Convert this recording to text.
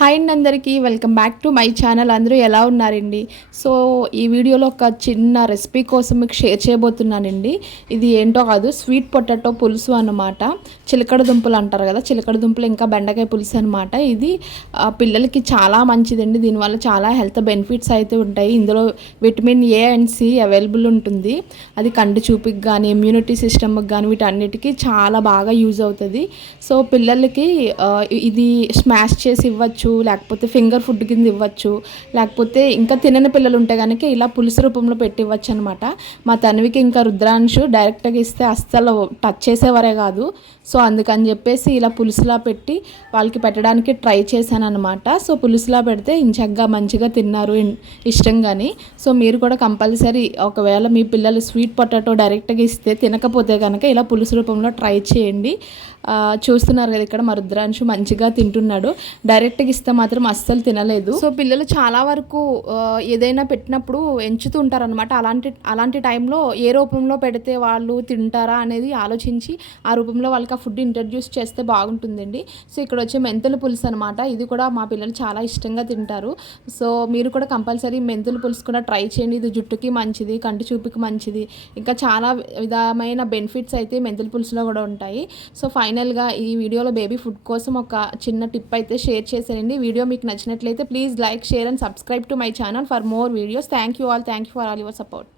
Hi అండి అందరికీ welcome back to my channel. అందరూ ఎలా ఉన్నారండి? సో ఈ వీడియోలో ఒక చిన్న రెసిపీ కోసం మీకు షేర్ చేయబోతున్నానండి. ఇది ఏంటో కాదు, స్వీట్ పొటాటో పులుసు అన్నమాట. చిలకడ దుంపలు అంటారు కదా, చిలకడ దుంపలు ఇంకా బెండకాయ పులుసు అనమాట. ఇది పిల్లలకి చాలా మంచిదండి. దీనివల్ల చాలా హెల్త్ బెనిఫిట్స్ అయితే ఉంటాయి. ఇందులో vitamin A and C available ఉంటుంది. అది కంటి చూపుకి కానీ ఇమ్యూనిటీ సిస్టమ్కి కానీ వీటన్నిటికీ చాలా బాగా యూజ్ అవుతుంది. సో పిల్లలకి ఇది స్మాష్ చేసి ఇవ్వచ్చు, లేకపోతే ఫింగర్ ఫుడ్ కింద ఇవ్వచ్చు, లేకపోతే ఇంకా తినని పిల్లలు ఉంటే కనుక ఇలా పులుసు రూపంలో పెట్టి ఇవ్వచ్చు అనమాట. మా తన్వికి ఇంకా రుద్రాంశు డైరెక్ట్గా ఇస్తే అస్సలు టచ్ చేసేవారే కాదు. సో అందుకని చెప్పేసి ఇలా పులుసులా పెట్టి వాళ్ళకి పెట్టడానికి ట్రై చేశాను అనమాట. సో పులుసులా పెడితే ఇంచగ్గా మంచిగా తిన్నారు ఇష్టంగాని. సో మీరు కూడా కంపల్సరీ ఒకవేళ మీ పిల్లలు స్వీట్ పొటాటో డైరెక్ట్గా ఇస్తే తినకపోతే కనుక ఇలా పులుసు రూపంలో ట్రై చేయండి. చూస్తున్నారు కదా, ఇక్కడ మా రుద్రాంశు మంచిగా తింటున్నాడు. డైరెక్ట్గా ఇస్తే మాత్రం అస్సలు తినలేదు. సో పిల్లలు చాలా వరకు ఏదైనా పెట్టినప్పుడు ఎంచుతూ ఉంటారనమాట. అలాంటి టైంలో ఏ రూపంలో పెడితే వాళ్ళు తింటారా అనేది ఆలోచించి ఆ రూపంలో వాళ్ళకి ఆ ఫుడ్ ఇంట్రడ్యూస్ చేస్తే బాగుంటుందండి. సో ఇక్కడ వచ్చే మెంతుల పులుసు అనమాట. ఇది కూడా మా పిల్లలు చాలా ఇష్టంగా తింటారు. సో మీరు కూడా కంపల్సరీ మెంతుల పులుసు కూడా ట్రై చేయండి. ఇది జుట్టుకి మంచిది, కంటి చూపుకి మంచిది, ఇంకా చాలా విధమైన బెనిఫిట్స్ అయితే మెంతుల పులుసులో కూడా ఉంటాయి. సో ఫైనల్గా ఈ వీడియోలో బేబీ ఫుడ్ కోసం ఒక చిన్న టిప్ అయితే షేర్ చేశానండి. వీడియో మీకు నచ్చినట్లయితే please like, share and subscribe to my channel for more videos. Thank you all for all your support.